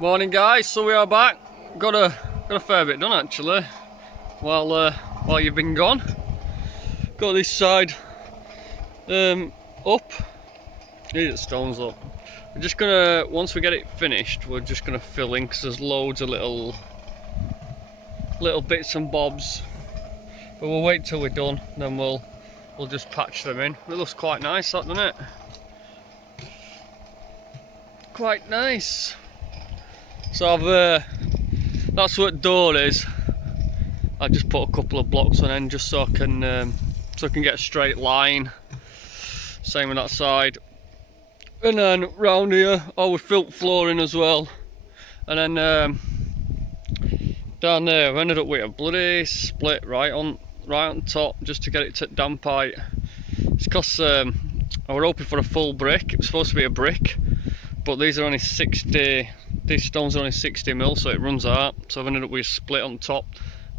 Morning guys, so we are back. Got a fair bit done actually while you've been gone. Got this side up. Need the stones up. We're just gonna, once we get it finished, we're just gonna fill in because there's loads of little bits and bobs. But we'll wait till we're done, then we'll just patch them in. It looks quite nice, that, doesn't it? Quite nice. So that's what door is. I just put a couple of blocks on end just so I can get a straight line. Same with that side. And then round here, we filled flooring as well. And then down there, we ended up with a bloody split right on top just to get it to damp height. It's because I was hoping for a full brick. It was supposed to be a brick, but these are only 60. These stones are only 60 mil, so it runs out. So I've ended up with a split on top,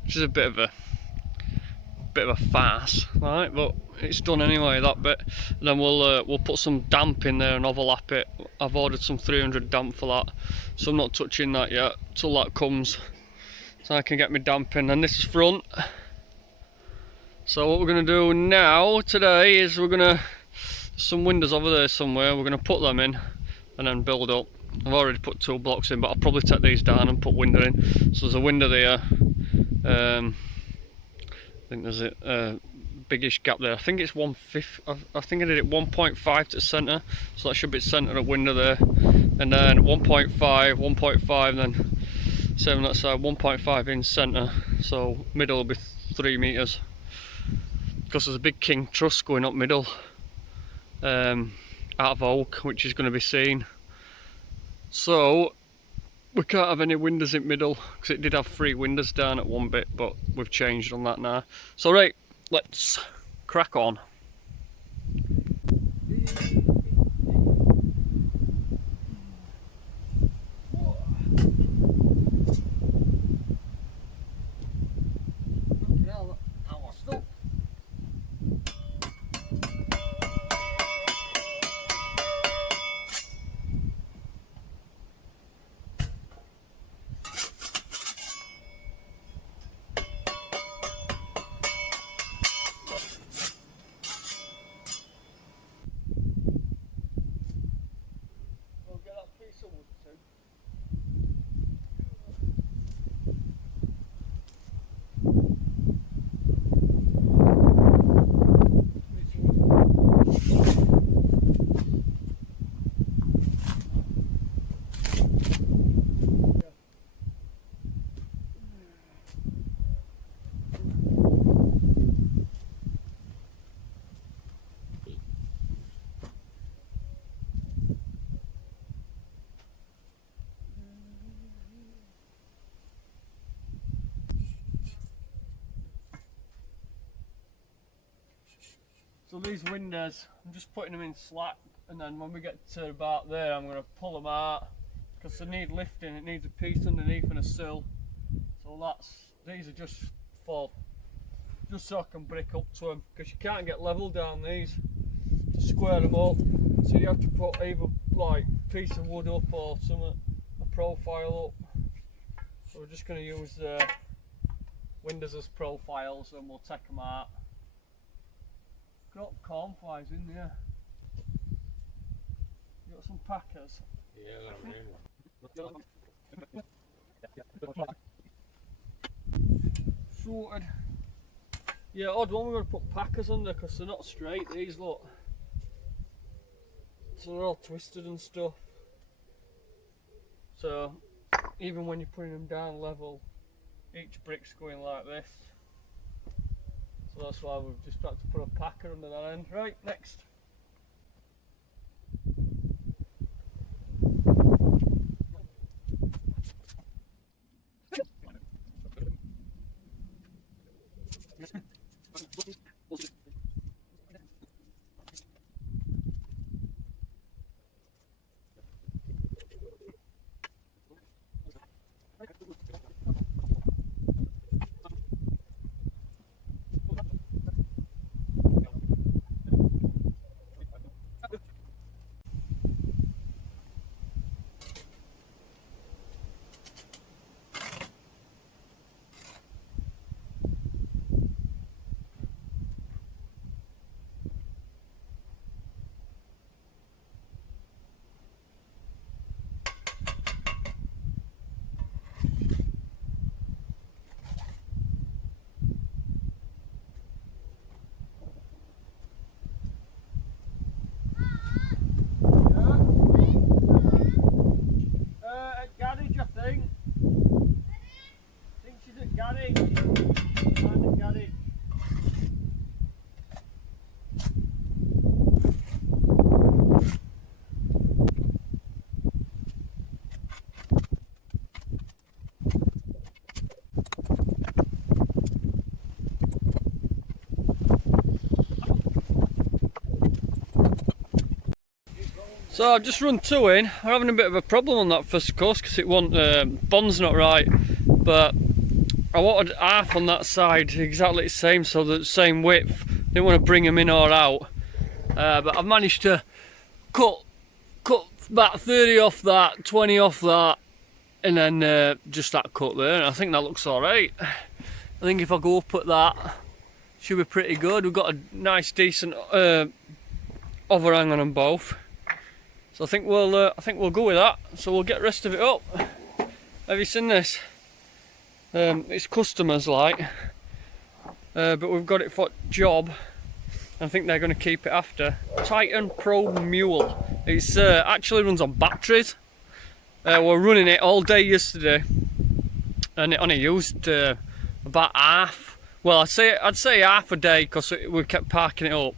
which is a bit of a farce, right? But it's done anyway, that bit. And then we'll put some damp in there and overlap it. I've ordered some 300 damp for that, so I'm not touching that yet till that comes, so I can get my damp in. And this is front. So what we're gonna do now today is some windows over there somewhere. We're gonna put them in and then build up. I've already put 2 blocks in, but I'll probably take these down and put window in. So there's a window there. I think there's a biggish gap there. I think it's 1.5. I think I did it 1.5 to centre, so that should be centre of window there. And then 1.5, 1.5, and then same on that side, 1.5 in centre. So middle will be 3 metres. Because there's a big king truss going up middle, out of oak, which is going to be seen. So we can't have any windows in middle because it did have 3 windows down at one bit, but we've changed on that now. So right, let's crack on. So these windows, I'm just putting them in slack, and then when we get to about there, I'm going to pull them out because they need lifting. It needs a piece underneath and a sill. So these are just so I can brick up to them, because you can't get level down these to square them up. So you have to put either like a piece of wood up or something, a profile up. So we're just going to use the windows as profiles, and we'll take them out. Got cornflies in there. You got some packers? Yeah, sorted. Yeah, odd one, we're going to put packers under because they're not straight, these look. So they're all twisted and stuff. So even when you're putting them down level, each brick's going like this. So that's why we've just had to put a packer under that end. Right, next. So I've just run two in. We're having a bit of a problem on that first course because it wasn't bond's not right, but I wanted half on that side exactly the same, so the same width. Didn't want to bring them in or out, but I've managed to cut about 30 off that, 20 off that, and then just that cut there, and I think that looks alright. I think if I go up at that, should be pretty good. We've got a nice decent overhang on them both, so I think we'll go with that. So we'll get the rest of it up. Have you seen this? It's customers like, but we've got it for job. I think they're going to keep it after. Titan Pro Mule. It's actually runs on batteries. We're running it all day yesterday, and it only used about half. Well, I'd say half a day because we kept parking it up.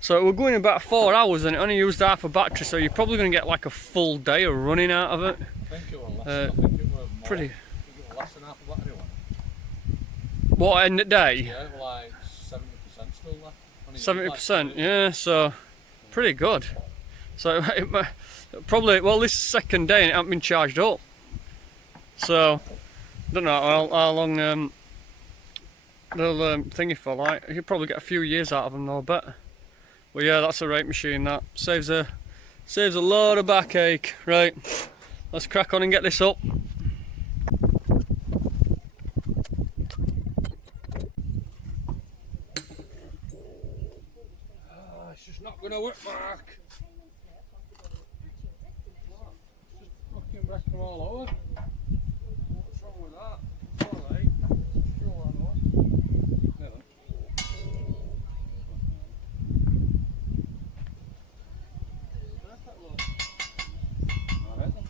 So we're going about 4 hours, and it only used half a battery. So you're probably going to get like a full day of running out of it. I think it was less. I think it was more. Pretty. I think it was less than half a battery one. What, in the day? Yeah, it was like 70% still left. 70%, yeah, so pretty good. So it probably, well, this is second day and it hasn't been charged up. So, don't know how long they'll thingy for, like. You could probably get a few years out of them though, I bet. Well, yeah, that's a right machine, that. Saves a lot of backache. Right, let's crack on and get this up. It's just not going to work, Mark. Just fucking wreck them all over. What's wrong with that? It's alright. Sure, I know. Yeah. Perfect, look. Alright then.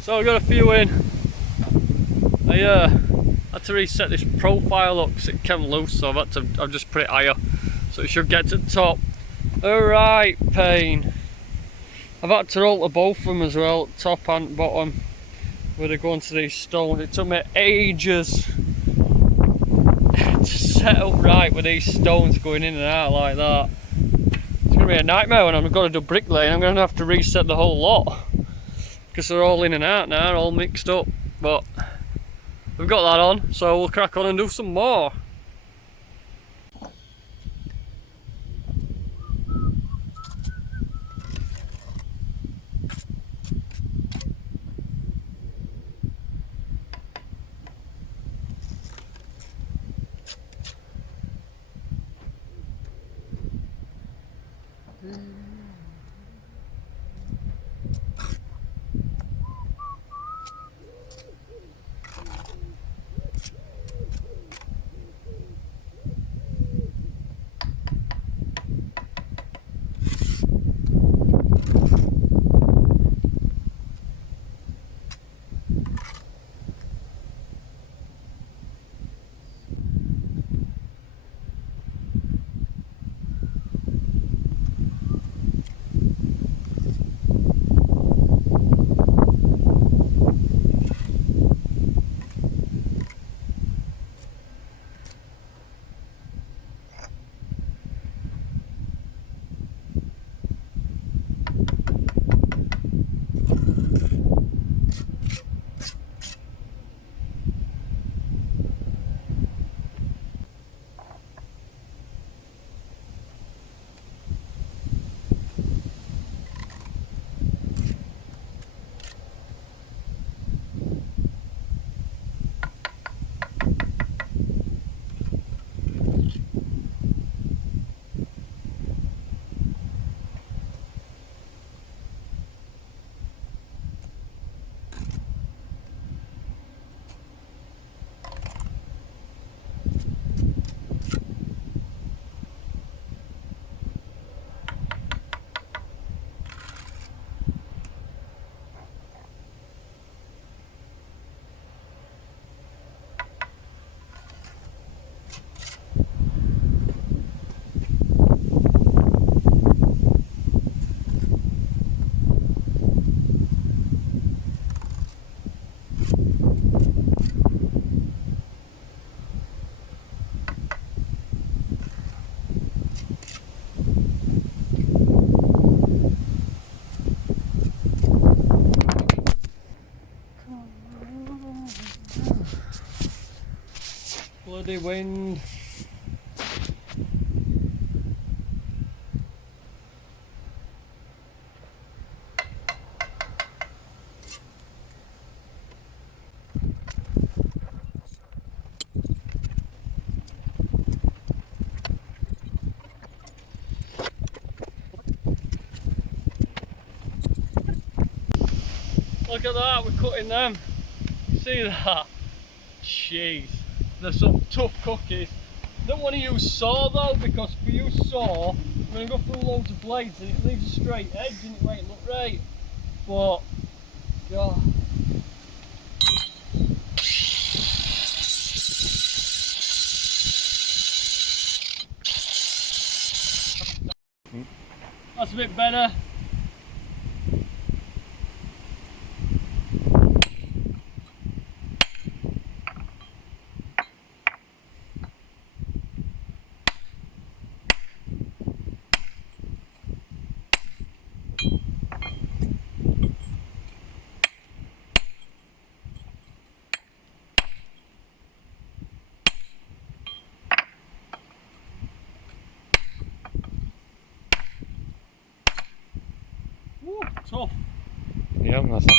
So I got a few in. I had to reset this profile up because it came loose, so I've just put it higher, so it should get to the top. Alright, pain. I've had to alter both of them as well, top and bottom, where they go into these stones. It took me ages to set up right with these stones going in and out like that. It's going to be a nightmare when I've got to do bricklaying. I'm going to have to reset the whole lot, because they're all in and out now, all mixed up. But we've got that on, so we'll crack on and do some more. Bloody wind. Look at that, we're cutting them. See that? Jeez, there's some tough cookies. Don't want to use saw though, because if we use saw, we're going to go through loads of blades and it leaves a straight edge and it won't look right. But, God. That's a bit better. Woo, tough. Yeah, that's it.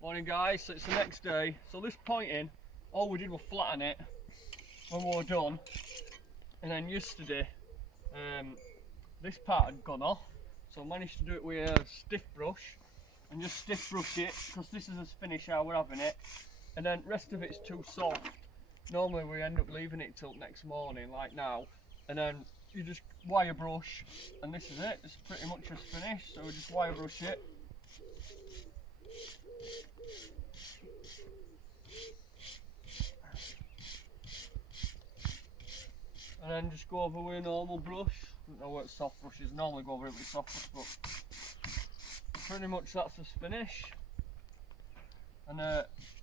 Morning guys, so it's the next day. So this pointing, all we did was flatten it when we were done. And then yesterday, this part had gone off. So I managed to do it with a stiff brush and just stiff brush it, because this is as finished how we're having it. And then the rest of it's too soft. Normally we end up leaving it till next morning like now. And then you just wire brush and this is it. It's pretty much just finished. So we just wire brush it. And then just go over with a normal brush. I don't know what soft brush is, normally go over it with a soft brush, but pretty much that's just finished. And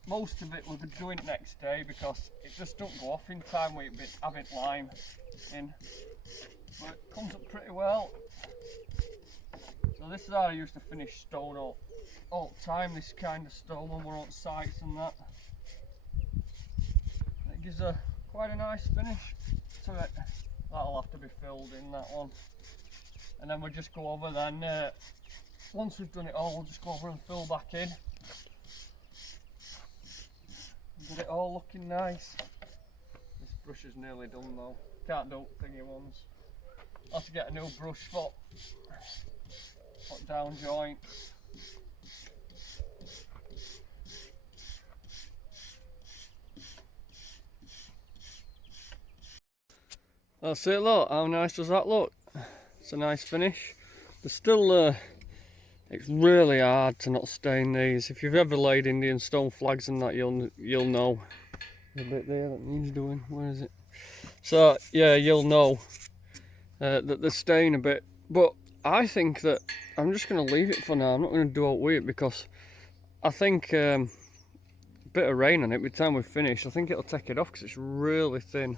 most of it we'll be doing next day because it just don't go off in time with having lime in. But it comes up pretty well. So this is how I used to finish stone all the time, this kind of stone when we're on sites and that. It gives quite a nice finish to it. That'll have to be filled in, that one. And then we'll just go over then, once we've done it all, we'll just go over and fill back in. Get it all looking nice. This brush is nearly done though. Can't do thingy ones. I'll have to get a new brush for down joints. That's it, look, how nice does that look? It's a nice finish. There's still, it's really hard to not stain these. If you've ever laid Indian stone flags and that, you'll know. There's a bit there that needs doing, where is it? So, yeah, you'll know that they stain a bit. But I think that I'm just going to leave it for now. I'm not going to do out with it because I think a bit of rain on it by the time we finish, I think it'll take it off because it's really thin.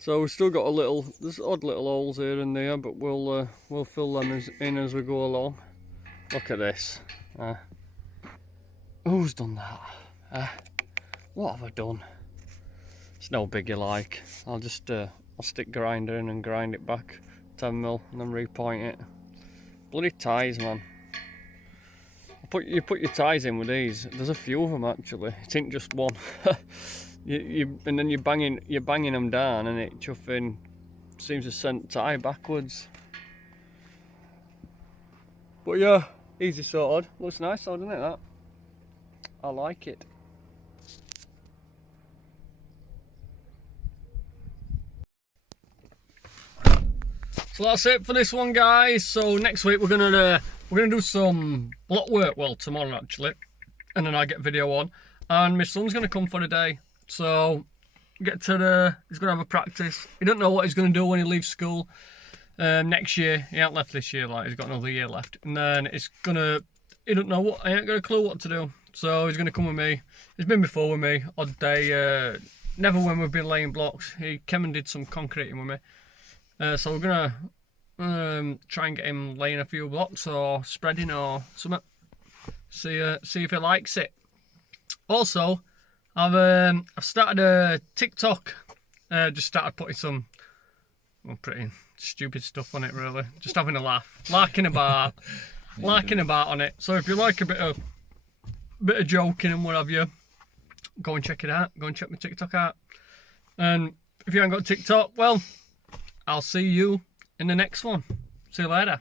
So we've still got there's odd little holes here and there, but we'll fill them in as we go along. Look at this. Who's done that? What have I done? It's no biggie like. I'll just I'll stick grinder in and grind it back 10mm and then repoint it. Bloody ties, man. You put your ties in with these. There's a few of them actually. It ain't just one. And then you're banging them down, and it chuffing seems to send tie backwards. But yeah, easy sorted. Looks nice though, doesn't it? That I like it. So that's it for this one, guys. So next week we're gonna do some block work. Well, tomorrow actually, and then I get video on, and my son's gonna come for the day. So he's gonna have a practice. He don't know what he's gonna do when he leaves school next year. He ain't left this year, like he's got another year left, and then he don't know what. I ain't got a clue what to do. So he's gonna come with me. He's been before with me odd day never when we've been laying blocks. He came and did some concreting with me. So we're gonna try and get him laying a few blocks or spreading or something. See if he likes it. Also, I've started a TikTok. Just started putting some pretty stupid stuff on it, really. Just having a laugh, larking about on it. So if you like a bit of joking and what have you, go and check it out. Go and check my TikTok out. And if you haven't got TikTok, well, I'll see you in the next one. See you later.